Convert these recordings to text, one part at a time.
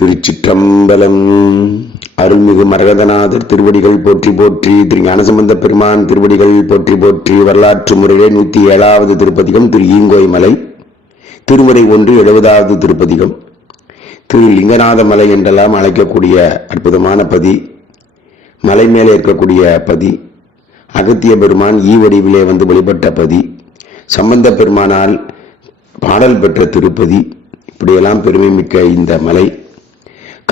திருச்சிற்றம்பலம். அருள்மிகு மரகதநாதர் திருவடிகள் போற்றி போற்றி திரு ஞானசம்பந்த பெருமான் திருவடிகள் போற்றி போற்றி வரலாற்று முறையே நூற்றி ஏழாவது திருப்பதிகம் திரு ஈங்கோய் மலை திருமுறை ஒன்று எழுபதாவது திருப்பதிகம். திரு லிங்கநாத மலை என்றெல்லாம் அழைக்கக்கூடிய அற்புதமான பதி. மலை மேலே இருக்கக்கூடிய பதி. அகத்திய பெருமான் ஈ வடிவிலே வந்து வழிபட்ட பதி. சம்பந்த பெருமானால் பாடல் பெற்ற திருப்பதி. இப்படியெல்லாம் பெருமை மிக்க இந்த மலை.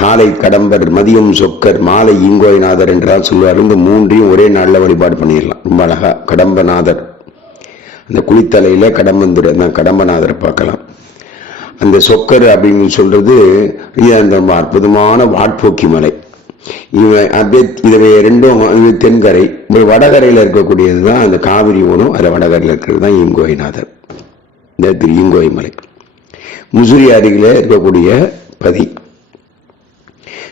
காலை கடம்பர் மதியம் சொக்கர் மாலை ஈங்கோய்நாதர் என்றால் சொல்லுவார் இந்த மூன்றையும் ஒரே நாளில் வழிபாடு பண்ணிடலாம். ரொம்ப அழகா. கடம்பநாதர். அந்த குளித்தலையில கடம்பந்துரு அந்த கடம்பநாதரை பார்க்கலாம். அந்த சொக்கர் அப்படின்னு சொல்றது அந்த அற்புதமான வாட்போக்கி மலை. இவன் அப்படியே இதை ரெண்டும் இது தென்கரை. ஒரு வடகரையில் இருக்கக்கூடியது தான் அந்த காவிரி ஓடும் அதில் வடகரையில் இருக்கிறது தான் ஈங்கோய்நாதர் இந்த திரு ஈங்கோய் மலை முசுரி அருகிலே இருக்கக்கூடிய பதி.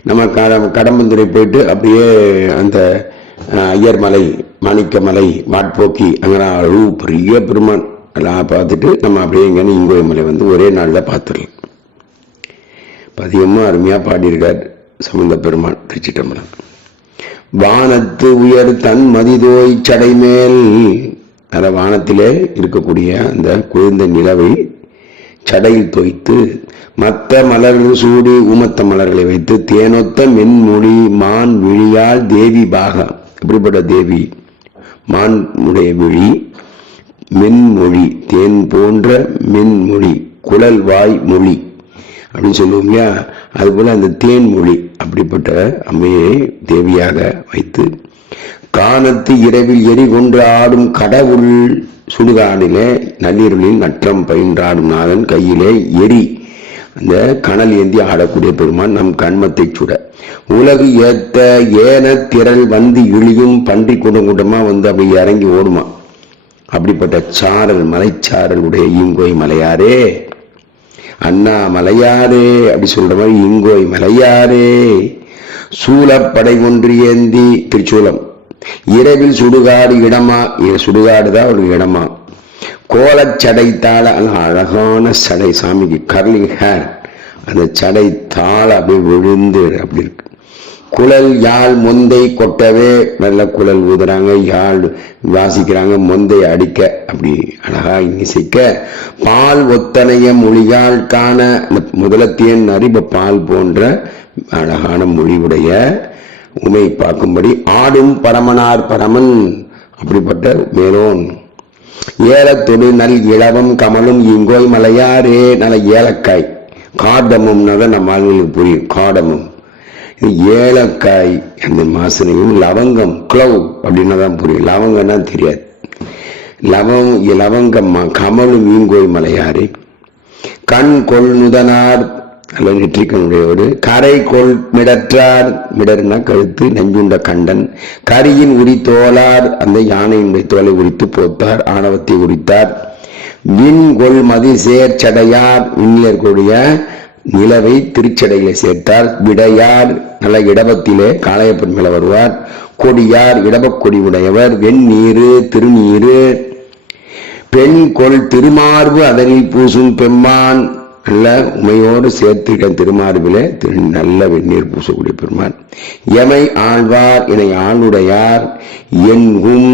நம்ம கட கடம்பந்துரை போயிட்டு அப்படியே அந்த ஐயர் மலை மாணிக்க மலை வாட்போக்கி அங்கெல்லாம் அழு பெரிய பெருமான் எல்லாம் பார்த்துட்டு நம்ம அப்படியே இங்கே இங்கோய மலை வந்து ஒரே நாளில் பார்த்துடலாம். பதியமும் அருமையாக பாடியிருக்கார் சம்பந்த பெருமான் திருச்சிட்டம்பலம் வானத்து உயர் தன் மதிதோய் சடைமேல். அந்த வானத்திலே இருக்கக்கூடிய அந்த குளிர்ந்த நிலவை சடையில் தோய்த்து மத்த மலர்கள் சூடி ஊமத்த மலர்களை வைத்து தேனொத்த மென்மொழி மான் விழியால் தேவி பாகம் எப்படிப்பட்ட தேவி? மான் உடைய விழி மென்மொழி தேன் போன்ற மென்மொழி குழல் வாய் மொழி. அப்படின்னு சொல்லுவோம் இல்லையா? அதுபோல அந்த தேன் மொழி அப்படிப்பட்ட அம்மையை தேவியாக வைத்து காணத்து இரவில் எரி கொன்று ஆடும் கடவுள் சுடுகாடிலே நள்ளிரவில் நற்றம் பயின்றாடும் நாதன் கையிலே எரி. அந்த கனல் ஏந்தி ஆடக்கூடிய பெருமான் நம் கண்மத்தை சுட. உலகு ஏத்த ஏன திரள் வந்து இழியும் பன்றி கூட்டம் கூட்டமா வந்து அப்படி இறங்கி ஓடுமா? அப்படிப்பட்ட சாரல் மலைச்சாரலுடைய உடைய ஈங்கோய் மலையாரே. அண்ணா மலையாரே அப்படி சொல்ற மாதிரி இங்கோய் மலையாரே. சூலப்படை ஒன்று ஏந்தி திருச்சூலம். இரவில் சுடுகாடு இடமா? சுடுகாடுதான் சுடுகாடு தான் ஒரு இடமா? கோலச்சடை தாள அழகான சடை சாமிக்கு கர்லிங் ஹேர். அந்த சடை தாள அப்படியே விழுந்து அப்படி இருக்கு. குழல் யாழ் மொந்தை கொட்டவே நல்ல குழல் ஊதுறாங்க யாழ் வாசிக்கிறாங்க மொந்தை அடிக்க. அப்படி அழகா இசைக்க. பால் ஒத்தனைய மொழியால் காண முதலத்தியன் அறிப பால் போன்ற அழகான மொழியுடைய உமை பார்க்கும்படி ஆடும் பரமனார் பரமன். அப்படிப்பட்ட மேலோன் ஏலத்தொடு நல் இளவம் கமலும் இங்கோய் மலையாரே நல்ல ஏலக்காய். காடமும் நம்ம ஆளுங்களுக்கு புரியும் காடமும். ஏலக்காய் அந்த மாசனையும் லவங்கம் க்ளவ் அப்படின்னா தான் புரியும். லவங்கம்னா தெரியாது. லவம் லவங்கம்மா கமலும் ஈங்கோய் மலையாரே. கண் கொள் நுதனார் அல்ல நெற்றிக்கனுடையோடு கரை கொள் மிடற்றார் மிடர்னா கழுத்து நெஞ்சுண்ட கண்டன். கரியின் உரி தோலார் அந்த யானையினுடைய தோலை உரித்து போத்தார் ஆணவத்தை உரித்தார். விண் கொள் மதி சேர் சடையார் விண்ணியர்களுடைய நிலவை திருச்சடையில சேர்த்தார். விடையார் நல்ல இடபத்திலே காளையப்பன் மேல வருவார். கொடியார் இடபக்கொடி உடையவர். வெண்ணீரு திருநீரு. பெண் கொள் திருமார்பு அதனில் பூசும் பெம்மான். நல்ல உமையோடு சேர்த்திருக்க திருமார்பிலே திரு நல்ல வெந்நீர் பூசக்கூடிய பெருமான். எமை ஆழ்வார் இணை ஆளுடையார் என்கும்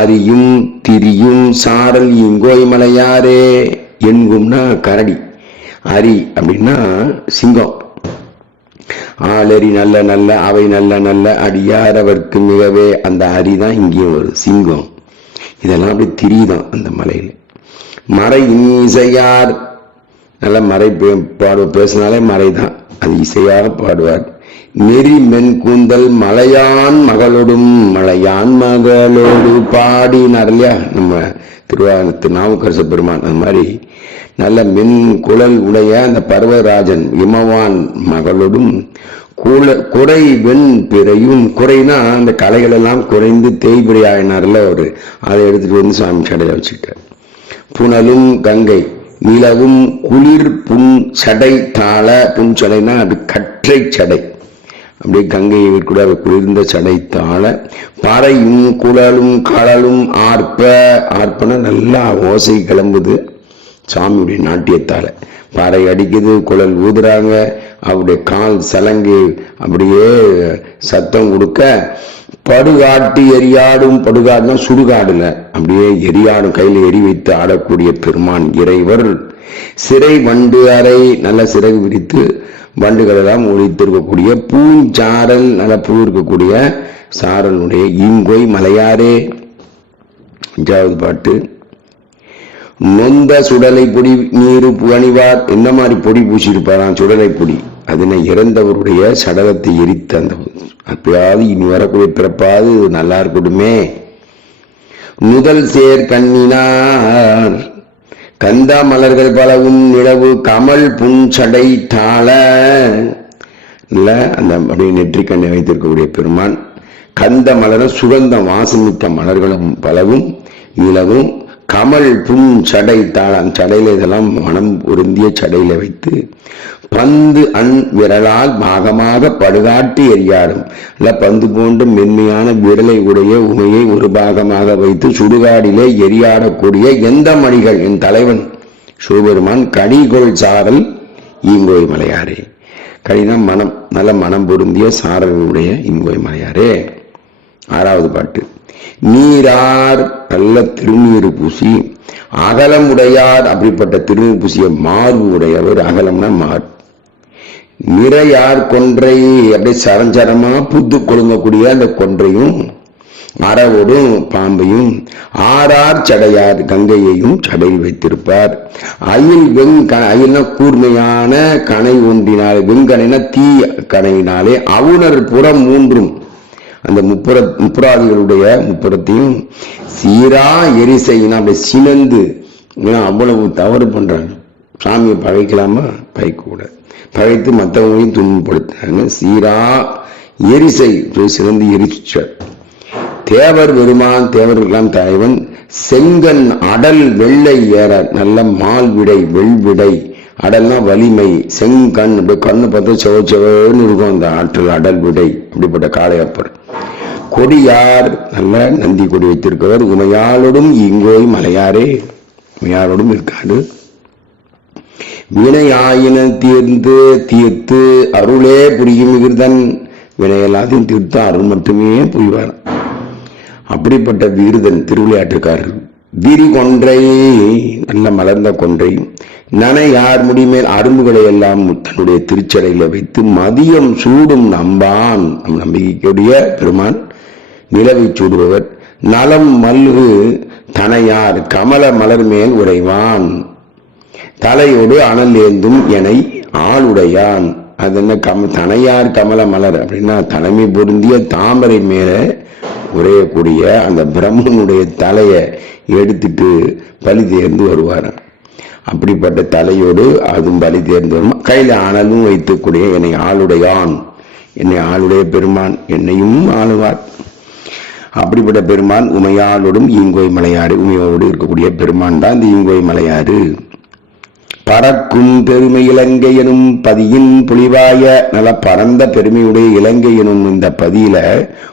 அரியும் திரியும் சாரல் இங்கோய் மலையாரே. என்கும்னா கரடி. அரி அப்படின்னா சிங்கம். ஆளறி நல்ல நல்ல அவை நல்ல நல்ல அடியாரவர்க்கு மிகவே அந்த அரி தான் இங்கேயும் வரும் சிங்கம். இதெல்லாம் அப்படி திரிதான் அந்த மலையில. மறை இசையார் நல்ல மறை பே- பாடு பேசினாலே மறை தான் அது இசையாக பாடுவார். நெறி மென் கூந்தல் மலையான் மகளோடும் மலையான் மகளோடு பாடினார் இல்லையா? நம்ம திருவாரூர் நாவுக்கரச பெருமான் அந்த மாதிரி. நல்ல மென் குழல் உடைய அந்த பர்வராஜன் இமவான் மகளோடும் குல குறை வெண் பிறையும் குறைனா அந்த கலைகள் எல்லாம் குறைந்து தேய்பிரை ஆயினார்ல ஒரு அதை எடுத்துட்டு வந்து சாமி சடையில வச்சுக்கிட்டார். புனலும் கங்கை நிலவும் குளிர் புன் சடை தாள புன் சடைனா அது கற்றை சடை. அப்படியே கங்கையை கூட குளிர்ந்த சடை தாழ பாறையும் குழலும் கடலும் ஆர்ப்ப ஆர்ப்பன நல்லா ஓசை கிளம்புது. சாமியுடைய நாட்டியத்தால. பாறை அடிக்குது குழல் ஊதுறாங்க அவருடைய கால் சலங்கு அப்படியே சத்தம் கொடுக்க படுகாட்டு எரியாடும் படுகாடுனா சுடுகாடுல அப்படியே எரியாடும் கையில எரி வைத்து ஆடக்கூடிய பெருமான் இறைவர். சிறை வண்டு அறை நல்ல சிறகு விரித்து வண்டுகளெல்லாம் ஒழித்திருக்கக்கூடிய பூஞ்சாரல் நல்ல பூ இருக்கக்கூடிய சாரனுடைய இங்கொய் மலையாரே அஞ்சாவது பாட்டு. நொந்த சுடலை பொடி நீரு புகணிவார் என்ன மாதிரி பொடி பூசியிருப்பாராம் சுடலை பொடி? அதனை இறந்தவருடைய சடலத்தை எரித்த அந்த அப்பயாவது இனி வரக்கூடிய பிறப்பாவது நல்லா இருக்கட்டுமே. முதல் சேர் கண்ணினார். கந்தா மலர்கள் பலவும் நிலவு கமல் புன்சடை தாள. இல்ல அந்த அப்படியே நெற்றிக்கண்ணை வைத்திருக்கக்கூடிய பெருமான். கந்த மலரும் சுகந்த வாசமிக்க மலர்களும் பலவும் நிலவும் கமல் புன் சடை தாளம் சடையில இதெல்லாம் மனம் பொருந்திய சடையில வைத்து பந்து அன் விரலால் பாகமாக படுகாட்டி எரியாடும் இல்ல பந்து போன்ற மென்மையான விரலை உடைய உமையை ஒரு பாகமாக வைத்து சுடுகாடிலே எரியாடக்கூடிய எந்த மணிகள்? என் தலைவன் சிவபெருமான் கடிகொள் சாரல் ஈங்கோய் மலையாரே. கடினம் மனம் நல்ல மனம் பொருந்திய சாரலுடைய ஈங்கோய் மலையாரே. ஆறாவது பாட்டு நீரார் நல்ல திருநீர் பூசி அகலம் உடையார் அப்படிப்பட்ட திருநீர் பூசிய மார்பு உடையவர். அகலம்னா மார் நிறையார் கொன்றை அப்படியே சரஞ்சரமா புத்து கொழுங்கக்கூடிய அந்த கொன்றையும் அறவோடும் பாம்பையும் ஆறார் சடையார் கங்கையையும் சடையில் வைத்திருப்பார். அயில் வெங் அயில்னா கூர்மையான கனை ஒன்றினாலே வெங்கனைனா தீ கனையினாலே அவுணர் புறம் மூன்றும். அந்த முப்புற முப்புராதிகளுடைய முப்புறத்தையும் சீரா எரிசையினா அப்படி சினந்து ஏன்னா அவ்வளவு தவறு பண்றாங்க. சாமியை பகைக்கலாமா? பகைக்கூடாது பகைத்து மற்றவங்களையும் துன்பப்படுத்துறாங்க சீரா எரிசை சிறந்து எரிச்சார் தேவர் பெருமான் தேவர்களாம் தலைவன் செங்கன் அடல் வெள்ளை ஏற நல்ல மால் விடை வெள்விடை அடல்னா வலிமை செங்கண் அப்படி கண்ணு பார்த்தா செவ செவன்னு இருக்கும் அந்த ஆற்றல் அடல் விடை அப்படிப்பட்ட காளையப்பர். கொடியார் நல்ல நந்தி கொடி வைத்திருக்கிறவர் உமையாளோடும் இங்கோய் மலையாரே உமையாளோடும் இருக்காரு வினையாயின தீர்ந்து தீர்த்து அருளே புரியும் விருதன் வினையெல்லாத்தையும் தீர்த்து அருள் மட்டுமே புரிவார். அப்படிப்பட்ட வீரதன் திருவிளையாட்டுக்காரர். விரி கொன்றை நல்ல மலர்ந்த கொன்றை. நனையார் முடிமேல் அரும்புகளை எல்லாம் தன்னுடைய திருச்சடையில வைத்து மதியம் சூடும் நம்பான். நம் நம்பிக்கையுடைய பெருமான். நிலவை சூடுபவர். நலம் மல்கு தனையார் கமல மலர் மேல் உறைவான் தலையோடு அனல் ஏந்தும் எனை ஆளுடையான். அது என்ன கம தனையார் கமல மலர் அப்படின்னா தலைமை பொருந்திய தாமரை மேலே உரையக்கூடிய அந்த பிரம்மனுடைய தலையை எடுத்துட்டு பலி தேர்ந்து வருவாராம் அப்படிப்பட்ட தலையோடு அதுவும் பலி தேர்ந்து வரும். கையில அனலும் வைத்துக்கூடிய என்னை ஆளுடையான். என்னை ஆளுடைய பெருமான் என்னையும் ஆளுவார். அப்படிப்பட்ட பெருமான் உமையாளோடும் ஈங்கோய் மலையாறு உமையோடு இருக்கக்கூடிய பெருமான் தான் இந்த ஈங்கோய் மலையாறு. பறக்கும் பெருமை இலங்கை எனும் பதியின் பொலிவாய நல்ல பரந்த பெருமையுடைய இலங்கை எனும் இந்த பதியில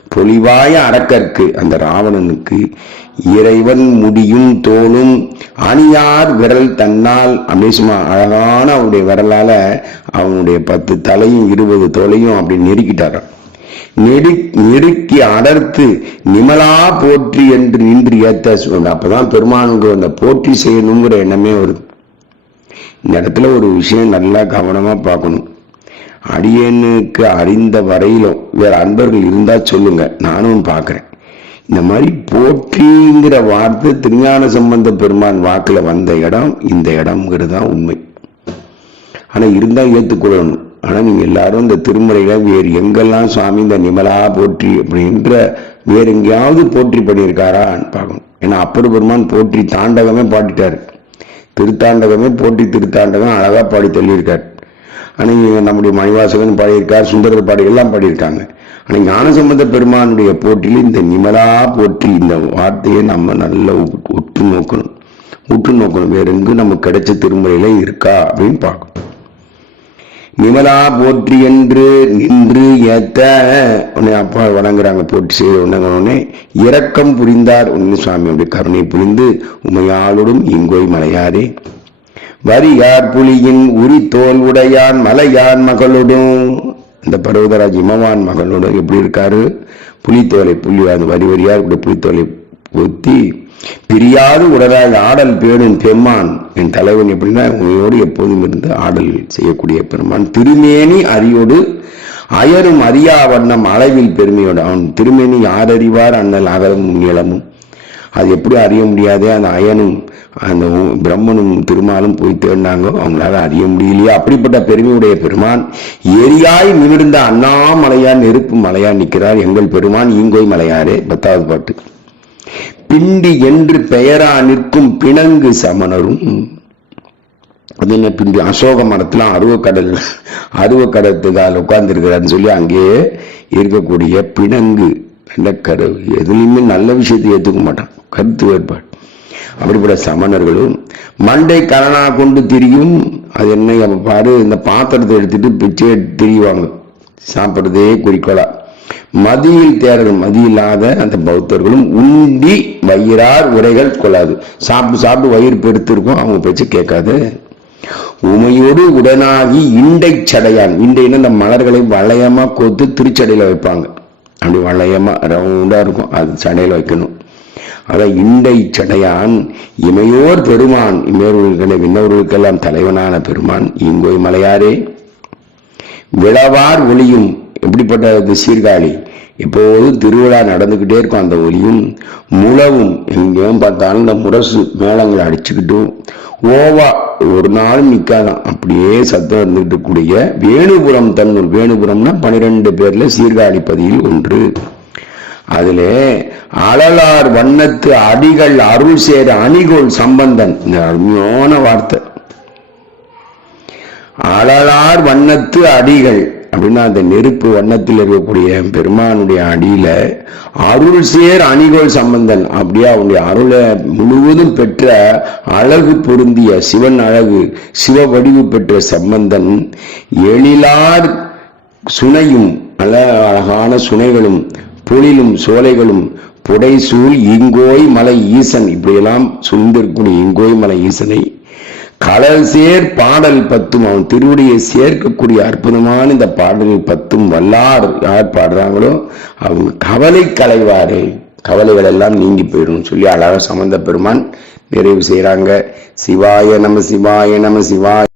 பொலிவாய அரக்கற்கு அந்த ராவணனுக்கு இறைவன் முடியும் தோளும் அணியார் விரல் தன்னால் அப்படி சும்மா அழகான அவனுடைய விரலால அவனுடைய பத்து தலையும் இருபது தோலையும் அப்படி நெருக்கிட்டாரான் நெரு நெருக்கி அடர்த்து நிமலா போற்றி என்று நின்று ஏத்த சொன்ன அப்பதான் பெருமானுக்கு அந்த போற்றி செய்யணுங்கிற எண்ணமே வருது. இந்த இடத்துல ஒரு விஷயம் நல்லா கவனமா பார்க்கணும். அடியனுக்கு அறிந்த வரையிலும் வேற அன்பர்கள் இருந்தா சொல்லுங்க நானும் பார்க்கறேன். இந்த மாதிரி போற்றிங்கிற வார்த்தை திருஞான சம்பந்த பெருமான் வாக்குல வந்த இடம் இந்த இடம்ங்கிறது தான் உண்மை. ஆனா இருந்தா ஏத்துக்கொள்ளணும். ஆனால் நீங்கள் எல்லாரும் இந்த திருமுறையில வேறு எங்கெல்லாம் சுவாமி இந்த நிமலா போற்றி அப்படின்ற வேறு எங்கேயாவது போற்றி பண்ணியிருக்காரான்னு பார்க்கணும். ஏன்னா அப்பர் பெருமான் போற்றி தாண்டகமே பாடிட்டார். திருத்தாண்டகமே போற்றி திருத்தாண்டகம் அழகா பாடி தள்ளியிருக்கார். ஆனால் நம்முடைய மணிவாசகன் பாடியிருக்கார் சுந்தரர் பாடி எல்லாம் பாடியிருக்காங்க. ஆனால் ஞானசம்பந்த பெருமானுடைய போட்டியில் இந்த நிமலா போற்றி இந்த வார்த்தையை நம்ம நல்ல உற்று நோக்கணும். உற்று நோக்கணும். வேற எங்கும் நமக்கு கிடைச்ச திருமுறையில இருக்கா அப்படின்னு பார்க்கணும். நிமலா போற்றி என்று நின்று ஏத்த உடனே அப்பா வணங்குறாங்க போற்றி செய்ய உடனே இரக்கம் புரிந்தார் உடனே சுவாமி அப்படி கருணை புரிந்து உமையாளோடும் இங்கோய் மலையாரே வரியார் புலியின் உரி தோல் உடையான் மலையான் மகளோடும்? இந்த பர்வதராஜ் இமவான் மகளோட எப்படி இருக்காரு? புலித்தோலை புலி அந்த வரி வரியார் இப்படி புலித்தோலை பொத்தி பிரியாது உடலாக ஆடல் பேடும் பெம்மான். என் தலைவன் எப்படின்னா உங்களோடு எப்போதும் இருந்து ஆடல் செய்யக்கூடிய பெருமான். திருமேனி அரியோடு அயரும் அறியா வண்ணம் அளவில் பெருமையோடு. அவன் திருமேனி யார் அறிவார் அண்ணல் அகலமும் நீளமும். அது எப்படி அறிய முடியாதே அந்த அயனும் அந்த பிரம்மனும் திருமாலும் போய் தேடினாங்க அவங்களால அறிய முடியலையே. அப்படிப்பட்ட பெருமையுடைய பெருமான் எரியாய் நிமிர்ந்த அண்ணாமலையா நெருப்பு மலையா நிற்கிறார். எங்கள் பெருமான் ஈங்கோய் மலையாரே பத்தாவது பாட்டு. பிண்டி என்று பெயரா நிற்கும் பிணங்கு சமணரும். அது என்ன பிண்டி? அசோக மரத்துல அருவக்கடல் அருவக்கடத்துக்கால் உட்கார்ந்துருக்கிறான்னு சொல்லி அங்கேயே இருக்கக்கூடிய பிணங்கு என்ற கரு எதுலையுமே நல்ல விஷயத்தை ஏற்றுக்க மாட்டான். கருத்து வேறுபாடு. அப்படிப்பட்ட சமணர்களும் மண்டை கரணா கொண்டு திரியும். அது என்ன பாரு இந்த பாத்திரத்தை எடுத்துட்டு பிச்சை எடுத்து திரிவாங்க சாப்பிட்றதே குறிக்கோளா? மதியில் தேரரும் மதியில்லாத அந்த பௌத்தர்களும் உண்டி வயிறார் உரைகள் கொள்ளாது. சாப்பிட்டு சாப்பிட்டு வயிறு பெருத்து இருக்கும் அவங்க பேச்சு கேட்காது. உமையோடு உடனாகி இண்டை சடையான். இண்டைன்னு அந்த மலர்களை வளையமா கோத்து திருச்சடையில வைப்பாங்க. அப்படி வளையமா ரவுண்டா இருக்கும். அது சடையில வைக்கணும். அதான் இண்டை சடையான் இமையோர் பெருமான். இமையோர்களுக்கு விண்ணவர்களுக்கெல்லாம் தலைவனான பெருமான். இங்கோய் மலையாரே. விளவார் ஒளியும் எப்படிப்பட்ட சீர்காழி? எப்போதும் திருவிழா நடந்துக்கிட்டே இருக்கும் அந்த ஒலியும் முழவும் எங்கேயும் பார்த்தாலும் இந்த முரசு மேளங்களை அடிச்சுக்கிட்டும். ஓவா ஒரு நாளும் நிற்காதான் அப்படியே சத்தம் இருந்துகிட்டு கூடிய வேணுபுரம் தன்னூர் வேணுபுரம்னா பனிரெண்டு பேர்ல சீர்காழி பதியில் ஒன்று. அதிலே அழலார் வண்ணத்து அடிகள் அருள் சேர அணிகோள் சம்பந்தன். இந்த அருமையான வார்த்தை. அழலார் வண்ணத்து அடிகள் அப்படின்னா அந்த நெருப்பு வண்ணத்தில் இருக்கக்கூடிய பெருமானுடைய அடியில அருள் சேர் அணிகோள் சம்பந்தன். அப்படியே அவனுடைய அருளை முழுவதும் பெற்ற அழகு பொருந்திய சிவன் அழகு சிவ வடிவு பெற்ற சம்பந்தன். எழிலார் சுனையும் நல்ல அழகான சுனைகளும் பொழிலும் சோலைகளும் புடைசூழ் இங்கோய் மலை ஈசன். இப்படியெல்லாம் சூழ்ந்திருக்கக்கூடிய இங்கோய் மலை ஈசனை கடல் சேர் பாடல் பத்தும் அவன் திருவடியை சேர்க்கக்கூடிய அற்புதமான இந்த பாடல்கள் பத்தும் வல்லார் யார் பாடுறாங்களோ அவங்க கவலை கலைவாரே கவலைகள் எல்லாம் நீங்கி போயிடும் சொல்லி அழகாக சம்பந்த பெருமான் நிறைவு செய்கிறாங்க சிவாய நம சிவாய நம சிவாய